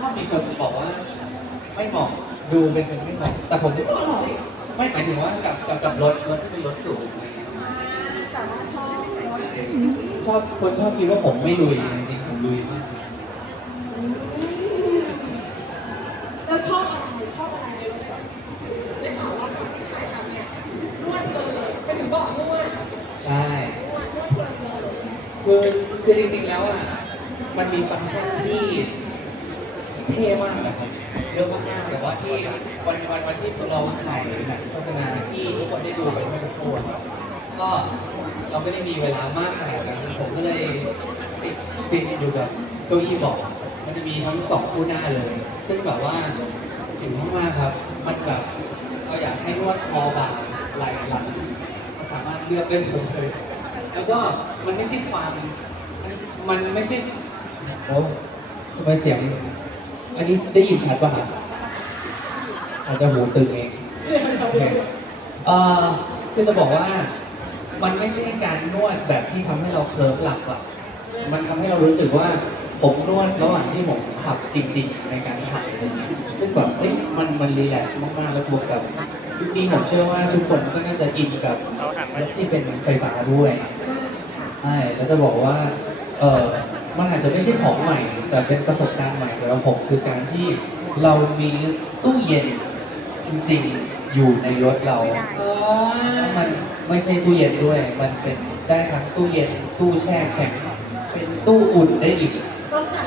ชอบมีคนบอกว่า ไม่เหมาะดูเป็นคนไม่เหมาะแต่ผมไม่หมายถึงว่ากับกับกับรถรถที่เป็นรถสูงอะไรเงี้ยแต่ว่าชอบรถชอบคนชอบคิดว่าผมไม่ลุยจริงๆผมลุยมากเราชอบอะไรชอบอะไรในรถได้ข่าวว่าตอนที่ถ่ายทำเนี่ยนวดเลยเป็นถึงบอกนวดใช่นวดนวดเลยคือคือจริงๆแล้วอะมันมีฟังก์ชันที่ เท่มากนะครับเยอะมากๆแต่ว่าที่วันวันวันที่เราถ่ายหนังโฆษณาที่ทุกคนได้ดูไปเมื่อสักครู่ก็เราไม่ได้มีเวลามากขนาดนั้นผมก็เลยติดฟิตอยู่กับเก้าอี้บอก มันจะมีทั้งสองคู่หน้าเลย ซึ่งแบบว่าถึงมากๆครับ มันแบบเราอยากให้นวดคอบ่าไหล่หลังก็สามารถเลือกได้หมดเลยแล้วก็มันไม่ใช่ความ มันไม่ใช่โอ้ทำไมเสียง อันนี้ได้ยินชัดป่ะครับอาจจะหูตึงเองโอเคเอ่อคือจะบอกว่า มันไม่ใช่การนวดแบบที่ทำให้เราเคลิ้มหลับอะมันทำให้เรารู้สึกว่าผมนวดระหว่างที่ผมขับจริง ๆ ในการถ่ายอะไรเงี้ยซึ่งแบบเฮ้ยมันมันรีแลกซ์มากๆแล้วบวกกับยุคนี้ผมเชื่อว่าทุกคนก็น่าจะอินกับรถที่เป็นไฟฟ้าด้วยใช่แล้วจะบอกว่า เออ มันอาจจะไม่ใช่ของใหม่ แต่เป็นประสบการณ์ใหม่สำหรับผมคือการที่เรามีตู้เย็นจริงๆอยู่ในรถเราเออแล้วมันไม่ใช่ตู้เย็นด้วย มันเป็นได้ทั้งตู้เย็นตู้แช่แข็ง เป็นตู้อุ่นได้อีกนอกจาก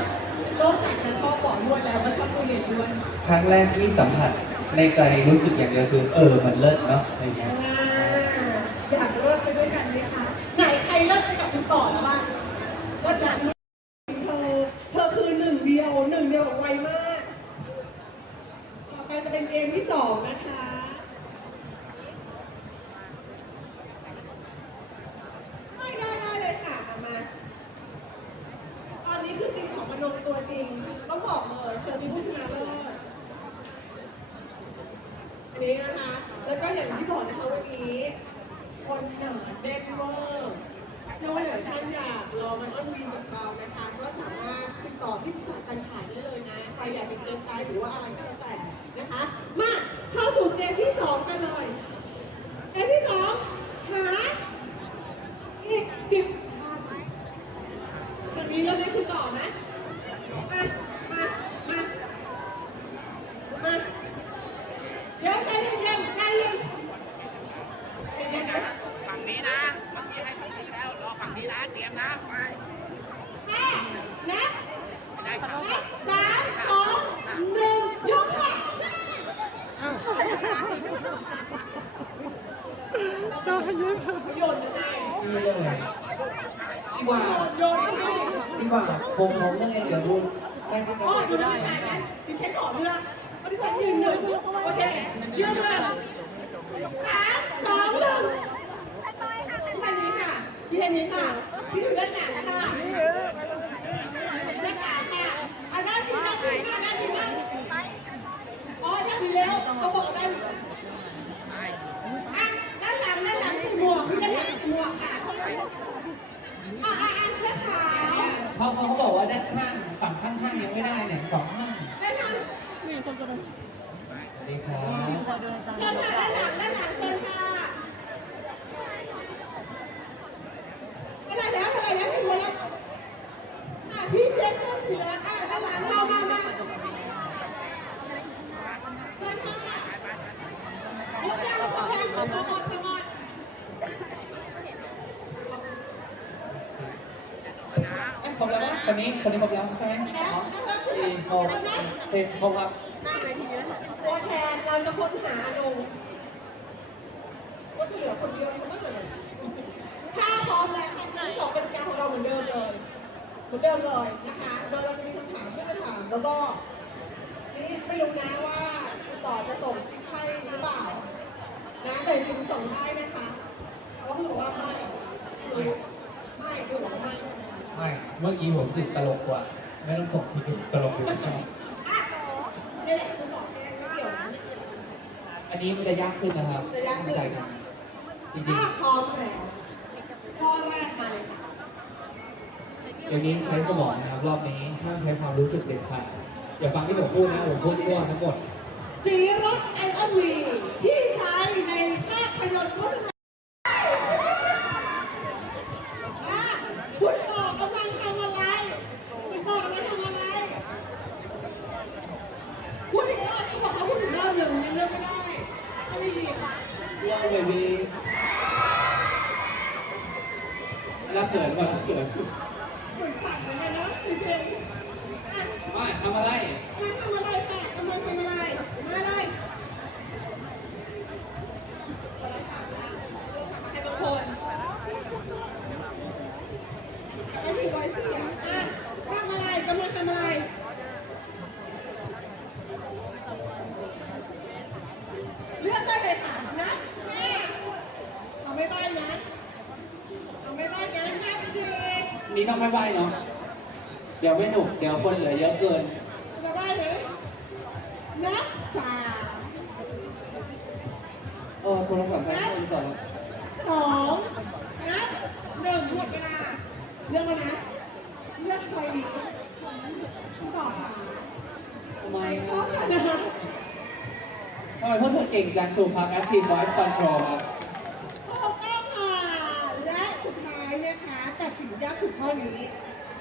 นอกจากจะชอบบอกนวดแล้วก็ชอบดูเรียนด้วยครั้งแรกที่สัมผัสในใจรู้สึกอย่างเดียวคือเออมันเลิศเนาะอะไรเงี้ยอ่าอยากเลิกไปด้วยกันไหมคะไหนใครเลิกไปกับคุณต่อแล้วบ้างเลิกกันเธอเธอคือหนึ่งเดียวหนึ่งเดียวแบบไวมาก ต่อไปจะเป็นเก มที่สองนะคะ ไม่ได้ได้เลยค่ะเอามา ตอนนี้คือสิ่งของมนมตัวจริง ต้องบอกเลยเธอคือผู้ชนะเลิศ อันนี้นะคะ แล้วก็อย่างที่บอกนะคะวันนี้ คนหนาแน่นเวอร์ เชื่อว่าหนท่านอยากรอมันอ้อนวีนกับเรานะคะ ก็สามารถติดต่อที่ผู้จัดการขายได้เลยนะใครอยากเป็นเกสไตล์หรือว่าอะไรก็แล้วแต่นะคะ มาเข้าสู่เกมที่สองกันเลยเกมที่สองหาอีกสิบท่านตอนนี้เราได้คุณต่อไหมา มา มา มา เดี๋ยวใจเย็นๆใจเย็นใจเย็นนะ ฝั่งนี้นะเมื่อกี้ให้ฝั่งนี้แล้ว รอฝั่งนี้นะ เตรียมนะ ไป ห้านับ ได้ครับ นับสามสองหนึ่งยกค่ะ โยนยังไงนี่เลยดีกว่าโยนดีกว่าผมผมยังไงเดี๋ยวดูได้ไม่อ๋อได้ดูได้ไหมดิฉันขอเลือกเอาดิฉันยืนหนึ่งโอเคยืนเลยสามสองหนึ่งท่านนี้ค่ะพี่ท่านนี้ค่ะพี่ถือด้านหลังค่ะด้านหลังค่ะอันนั้นที่นั่งที่นั่งด้านที่นั่งอ๋อด้านที่แล้วเขาบอกด้านอะด้านหลังด้านหลังคือหมวกด้านหลังคือหมวกค่ะอะอะอะเสื้อขาว เขาเขาเขาบอกว่าด้านข้างฝั่งข้างๆยังไม่ได้เนี่ยสองข้าง ด้านหลัง สวัสดีครับเชิญค่ะด้านหลังด้านหลังเชิญค่ะอะไรแล้วอะไรแล้วถึงเวลาอะพี่เชนเสื้อสีแล้วอะด้านหลังมามามาเชิญค่ะยกยังยกยังขอก่อนขอก่อนเอ้ยค รบแล้วนะคนนี้คนนี้ครบแล้วใช่ไหมแล้วอ๋อแล้วสี่หกเจ็ดครบครับหน้าเวทีแล้วตัวแทนเราจะค้นหาอนุก็จะเหลือคนเดียวก็เหลือถ้าพร้อมแล้วค่ะที่สองกติกาของเราเหมือนเดิมเลย เหมือนเดิมเลยนะคะ โดยเราจะมีคำถามขึ้นมาถามแล้วก็นี่ไม่รู้นะว่าคุณต่อจะส่งซิกให้หรือเปล่านะแต่จริงส่งให้นะคะเขาก็บอกว่าไม่ไม่ไม่คือบอกว่าไม่ ไม่เมื่อกี้ผมรู้สึกตลกกว่า ไม่ต้องส่งทีเดียวตลกอยู่ชอบอะนี่แหละคุณบอกแค่นี้เดียวนะอันนี้มันจะยากขึ้นนะครับจะยากขึ้นใจกันจริงถ้าพร้อมแล้วข้อแรกมาเลยค่ะๆเดี๋ยวนี้ใช้สมองนะครับ รอบนี้ห้ามใช้ความรู้สึกเด็ดขาดอย่าฟังที่ผมพูดนะผมพูดมั่วทั้งหมด สีรถไอออนวีที่ใช้ในภาพยนตร์โฆษณาอะคุณออกกำลังทำอะไรคุณออกกำลังทำอะไรพูดถึงรอบเขาบอก เรอบหนึ่งยังเลือกไม่ได้ไม่ได้ยินเรื่องเบบีแล้วเขินก่อนเขินเหมือนฝันเหมือนกันนะจริงๆอะไม่ทำอะไรมันทำอะไรค่ะกำลังทำอะไรมาเลยอะไรค่ะให้บางคนไม่มีไว้เสียงอะทำอะไรกำลังทำอะไร เลือกได้เลยค่ะนะเอาไม่ใบ้นะเอาไม่ใบ้นะนับสิ นี่ต้องไม่ไหวเนาะ เดี๋ยวไม่หนุก เดี๋ยวคนเหลือเยอะเกิน จะใบ้ไหมนับสามเออโทรศัพท์ใครคนก่อนสองนับหนึ่งหมดเวลาเลือกแล้วนะ เลือกชอยดีต่อค่ะทำไมโฆอะษณาทำไมพวกเธอเก่งจังถูกพัก Active Voice Control ครับ ถูกต้องค่ะ และสุดท้ายนะคะตัดสิน ยากสุดข้อนี้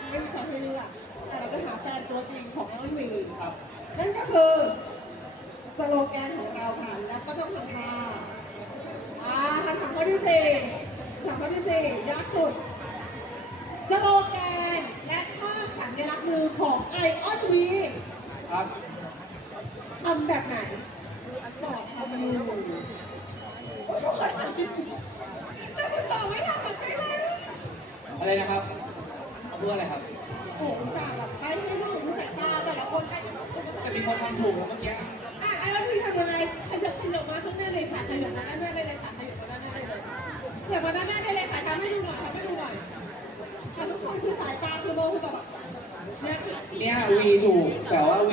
ไม่มีช้อยให้เลือกแต่เราจะหาแฟนตัวจริงของแอลวีครับ นั่นก็คือสโลแกนของเราค่ะแล้วก็ต้องทำท่าอ่าคำถามข้อที่สี่คำถามข้อที่สี่ยากสุดสโลแกนและท่าสัญลักษณ์มือของไอออนวีครับทำแบบไหนบอกทำอยู่โอ้ยขอถามจริงๆแต่คุณตอบไม่ทันจริงเลย อะไรนะครับเอาพูดอะไรครับ โอ้โหอุตส่าห์แบบไปให้ดูดูสายตาแต่ละคนใครจะแต่มีคนทำถูกเมื่อกี้อะไอออนวีทำยังไงขยับขยับมาข้างหน้าเลยค่ะขยับมาด้านหน้าได้เลยค่ะขยับมาด้านหน้าได้เลยขยับมาด้านหน้าได้เลยค่ะทำให้ดูหน่อยทำให้ดูหน่อยแต่ทุกคนคือสายตาคือโมคือแบบเนี่ยเนี่ย V ถูกแต่ว่า V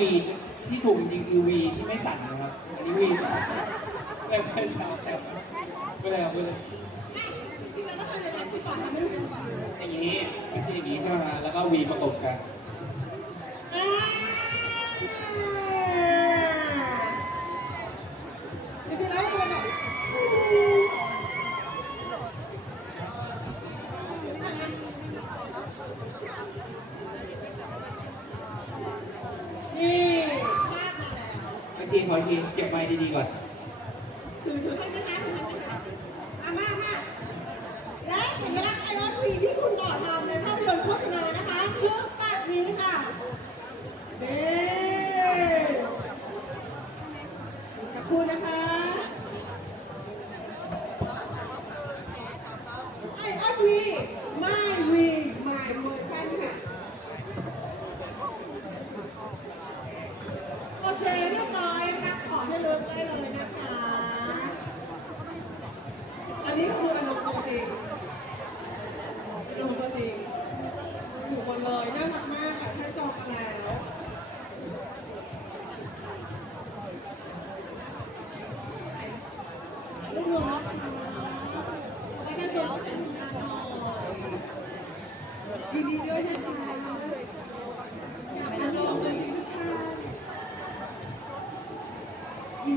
ที่ถูกจริงๆคือ V ที่ไม่สั่นนะครับ อันนี้ V สั่นไม่ไม่สั่นแต่ไม่เลยครับไม่เลยจริงๆแล้วต้องทำยังไงคื อต่อทำให้ดูก่อนอย่างนี้วิธีอย่างนี้ใช่ไหมฮะแล้วก็ V ประกบกันอ่าจริงๆแล้วคือแบบนี่ภาพมาแล้วเมื่อกี้ขออีกทีเก็บไมค์ดีๆก่อน ถือถือให้นะคะถือให้นะคะมามามา และสัญลักษณ์ไอออนวีที่คุณต่อทำในภาพยนตร์โฆษณานะคะคือปากนี้ค่ะนี่สักครู่นะคะ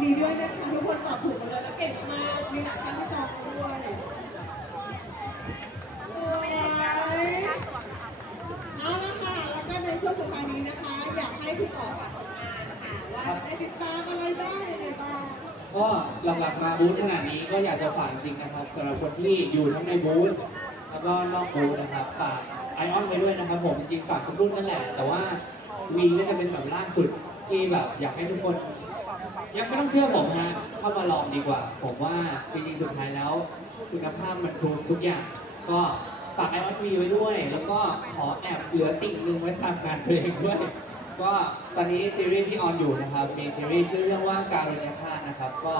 ดีด้วยนะคะทุกคนตอบถูกหมดเลยแล้วเก่งมากมีหลายท่านที่จองด้วยเอาละค่ะแล้วก็ในช่วงสุดท้ายนี้นะคะ อยากให้พี่ขอฝากผลงานค่ะว่าได้ติดตามอะไรบ้างยังไงบ้างก็หลักๆมาบูธขนาดนี้ก็อยากจะฝากจริงนะครับสำหรับคนที่อยู่ทั้งในบูธแล้วก็นอกบูธนะครับฝากไอออนไปด้วยนะครับผมจริงๆฝากทุกรุ่นนั่นแหละ แต่ว่าวีก็จะเป็นแบบล่าสุดที่แบบอยากให้ทุกคน ยังไม่ต้องเชื่อผมนะ เข้ามาลองดีกว่า ผมว่าจริงๆสุดท้ายแล้ว คุณภาพมันทุกทุกอย่าง ก็ฝากไอออนวีไว้ด้วย แล้วก็ขอแอบเหลือติ่งหนึงไว้ทำงานเพลงด้วย ก็ตอนนี้ซีรีส์ที่ออนอยู่นะครับ มีซีรีส์ชื่อเรื่องว่าการุญยฆาตนะครับ ก็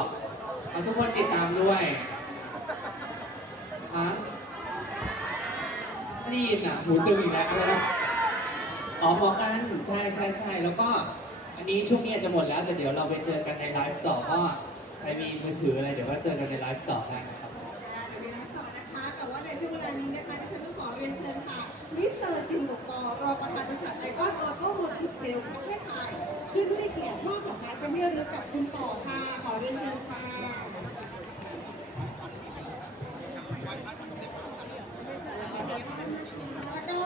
เอาทุกคนติดตามด้วยฮะไม่ได้ยินอะหูตึงอีกแล้วอ๋อหมอกันใช่ใช่ใช่แล้วก็ อันนี้ช่วงนี้อาจจะหมดแล้วแต่เดี๋ยวเราไปเจอกันในไลฟ์ต่อก็ใครมีมือถืออะไรเดี๋ยวว่าเจอกันในไลฟ์ต่อได้นะครับเดี๋ยวมีนัดต่อนะคะ แต่ว่าในช่วงเวลานี้นะคะดิฉันต้องขอเรียนเชิญค่ะมิสเตอร์จิงหลกปอรองประธานบริษัทไอคอนออโต้โมทีฟเซลประเทศไทยมอบของขวัญเป็นที่ระลึกกับคุณต่อค่ะ ขอเรียนเชิญค่ะแล้วก็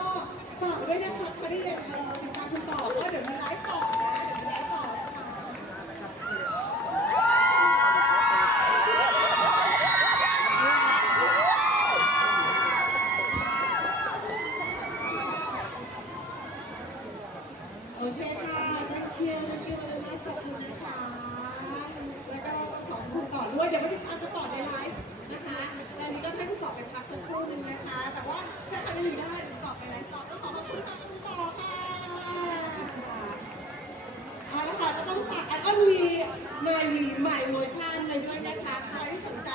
ฝากด้วยนะคะคดีเด็กเอ่อคุณต่อว่าเดี๋ยวมีไลฟ์ต่อนะเดี๋ยวมีไลฟ์ต่อนะคะ โอเคค่ะ thank you thank you very much ขอบคุณนะคะแล้วก็ขอบคุณต่อด้วยเดี๋ยวมาติดตามกันต่อในไลฟ์นะคะตอนนี้ก็ให้คุณต่อไปพักสักครู่หนึงนะคะ แต่ว่าถ้าใครอยู่ได้เดี๋ยวต่อไปไลฟ์ต่อก็ขอขอบคุณค่ะคุณต่อค่ะเอาละค่ะก็ต้องฝากไอออนวีใหม่วีใหม่เวอร์ชันเลยด้วยนะคะใครที่สนใจ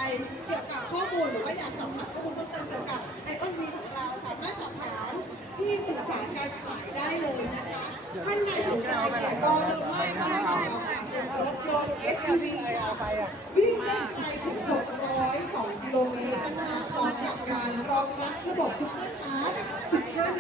เกี่ยวกับข้อมูลหรือว่าอยากสอบถามข้อมูลเพิ่มเติมเกี่ยวกับไอออนวีของเราสามารถสอบถามที่ปรึกษาการขายได้เลยนะคะ ท่านนายสนใจเนี่ยก็เริ่มว่าท่านของเราค่ะเป็นรถยนต์ SUV ค่ะวิ่งได้ไกลถึง 602 กิโลเมตรนะคะพร้อมกับการรองรับระบบซุปเปอร์ชาร์จ15